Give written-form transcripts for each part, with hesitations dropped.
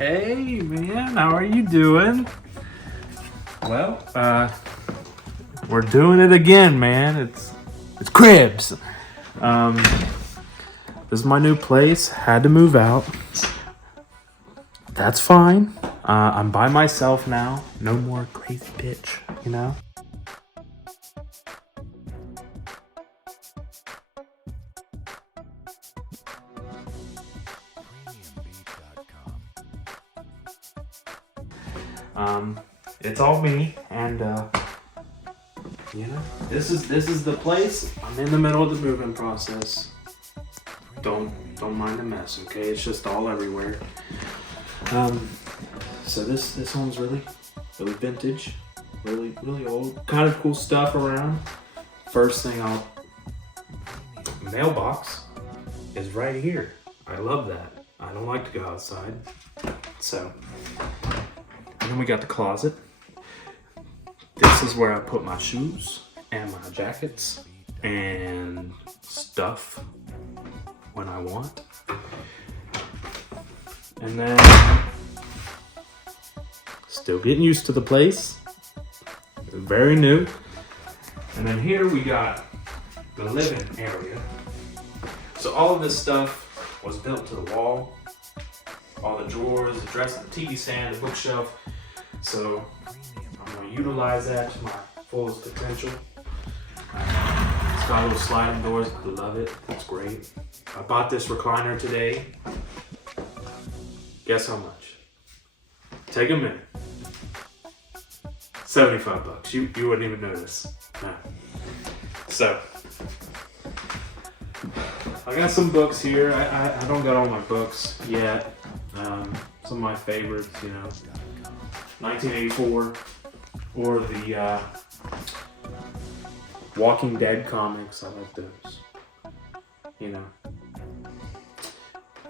Hey man, how are you doing? Well, we're doing it again, man. It's cribs. This is my new place. Had to move out. That's fine. I'm by myself now. No more crazy bitch, you know? It's all me, and you know, this is the place. I'm in the middle of the moving process. Don't mind the mess, okay? It's just all everywhere. So this home's really vintage, really old. Kind of cool stuff around. First thing mailbox is right here. I love that. I don't like to go outside, so. And then we got the closet. This is where I put my shoes and my jackets and stuff when I want. And then still getting used to the place. Very new. And then here we got the living area. So all of this stuff was built to the wall. All the drawers, the dresser, the TV stand, the bookshelf. So I'm going to utilize that to my fullest potential. It's got little sliding doors. Love it. It's great. I bought this recliner today. Guess how much? Take a minute. $75. You wouldn't even notice. No. So I got some books here. I don't got all my books yet. Some of my favorites, you know, 1984 or the Walking Dead comics. I like those. You know.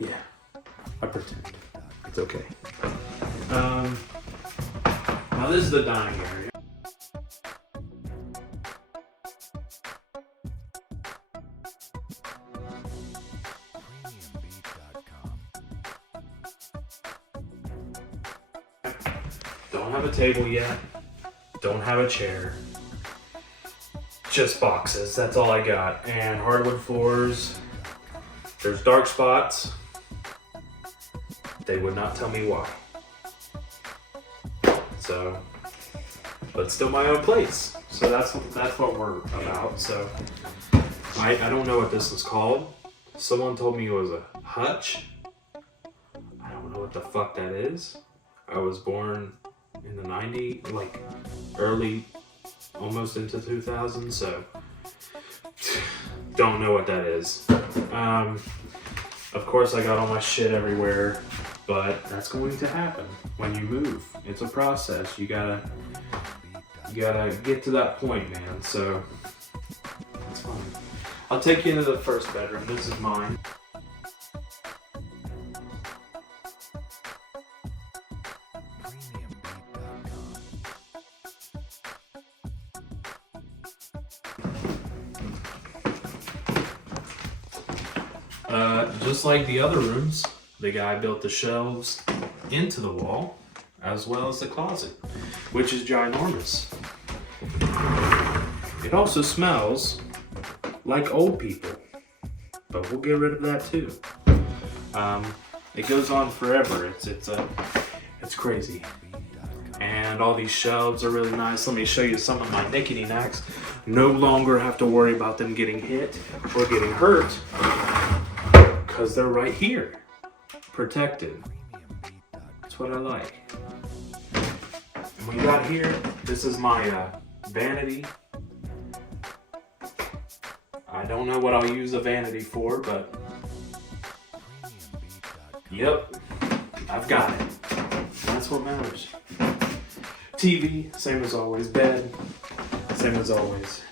Yeah. I pretend. It's okay. Now this is the dining area. Don't have a table yet. Don't have a chair. Just boxes. That's all I got. And hardwood floors. There's dark spots. They would not tell me why. So, but still my own place. So that's what we're about. So I don't know what this is called. Someone told me it was a hutch. I don't know what the fuck that is. I was born in the 90s, like early, almost into 2000, so don't know what that is. Of course I got all my shit everywhere, but that's going to happen when you move. It's a process. You gotta get to that point, man, so it's fine. I'll take you into the first bedroom. This is mine. Just like the other rooms, the guy built the shelves into the wall, as well as the closet, which is ginormous. It also smells like old people, but we'll get rid of that too. It goes on forever. It's crazy. And all these shelves are really nice. Let me show you some of my knickety knacks. No longer have to worry about them getting hit or getting hurt, because they're right here, protected. That's what I like. And we got here, this is my vanity. I don't know what I'll use a vanity for, but yep, I've got it. That's what matters. TV, same as always. Bed, same as always.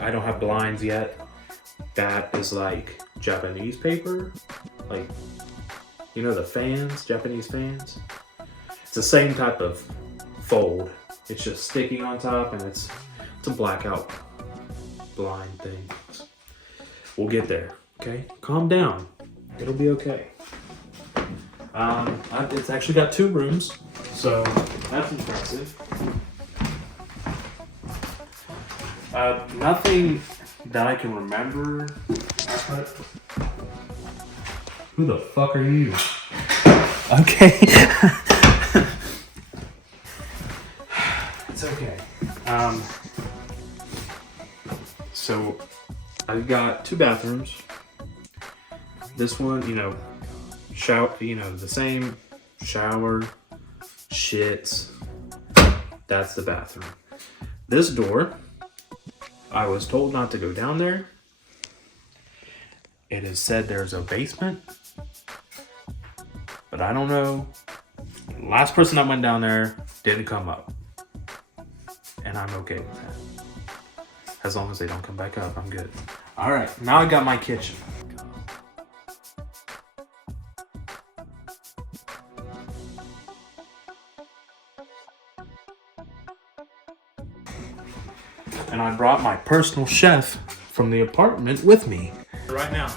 I don't have blinds yet. That is like Japanese paper, like, you know, the fans, Japanese fans. It's the same type of fold. It's just sticking on top, and it's a blackout blind thing. We'll get there, okay? Calm down. It'll be okay. It's actually got 2 rooms, so that's impressive. Nothing that I can remember. Who the fuck are you? Okay. It's okay. So I've got 2 bathrooms. This one, shower, the same shower, shits. That's the bathroom. This door, I was told not to go down there. It is said there's a basement, but I don't know. Last person that went down there didn't come up, and I'm okay with that. As long as they don't come back up, I'm good. All right, now I got my kitchen. And I brought my personal chef from the apartment with me. Right now.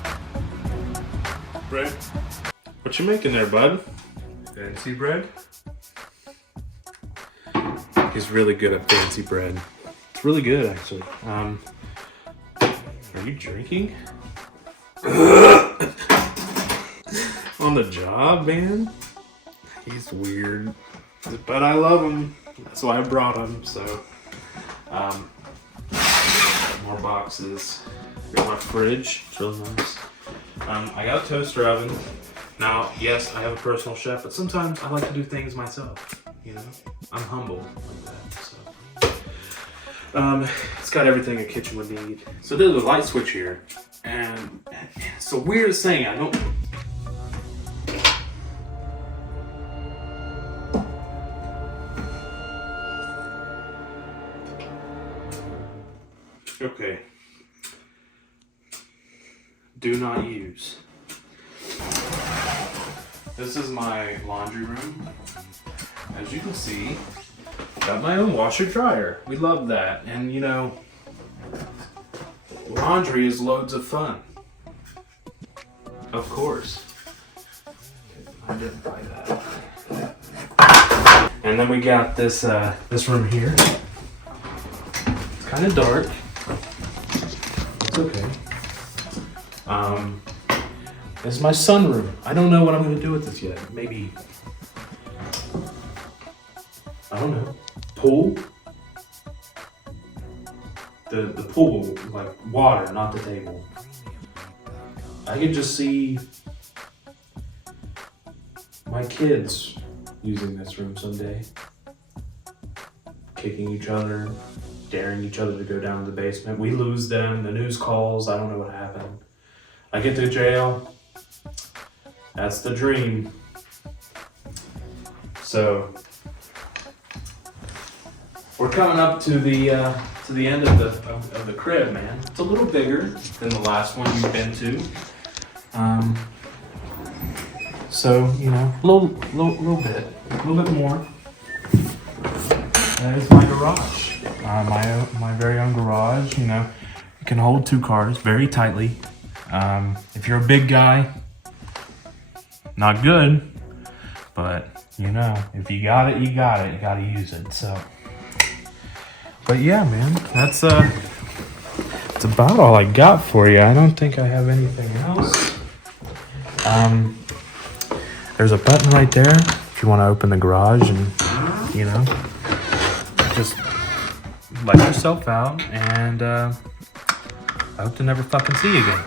Bread. What you making there, bud? Fancy bread? He's really good at fancy bread. It's really good, actually. Are you drinking? On the job, man? He's weird. But I love him. That's why I brought him, so. More boxes. Got my fridge. It's really nice. I got a toaster oven. Now, yes, I have a personal chef, but sometimes I like to do things myself. I'm humble like that. So, it's got everything a kitchen would need. So there's a light switch here, and it's the weirdest thing. I don't. Okay. Do not use. This is my laundry room. As you can see, got my own washer dryer. We love that. And laundry is loads of fun. Of course. I didn't buy that. And then we got this room here. It's kind of dark. It's okay. This is my sunroom. I don't know what I'm gonna do with this yet. Maybe, I don't know, pool? The pool, like water, not the table. I could just see my kids using this room someday. Kicking each other, daring each other to go down to the basement. We lose them, the news calls, I don't know what happened. I get to jail. That's the dream. So we're coming up to the end of the crib, man. It's a little bigger than the last one you've been to. So a little bit more. That is my garage. My very own garage. It can hold 2 cars very tightly. If you're a big guy, not good, but if you got it, you got it. You got to use it. So, but yeah, man, that's about all I got for you. I don't think I have anything else. There's a button right there if you want to open the garage and just let yourself out. And I hope to never fucking see you again.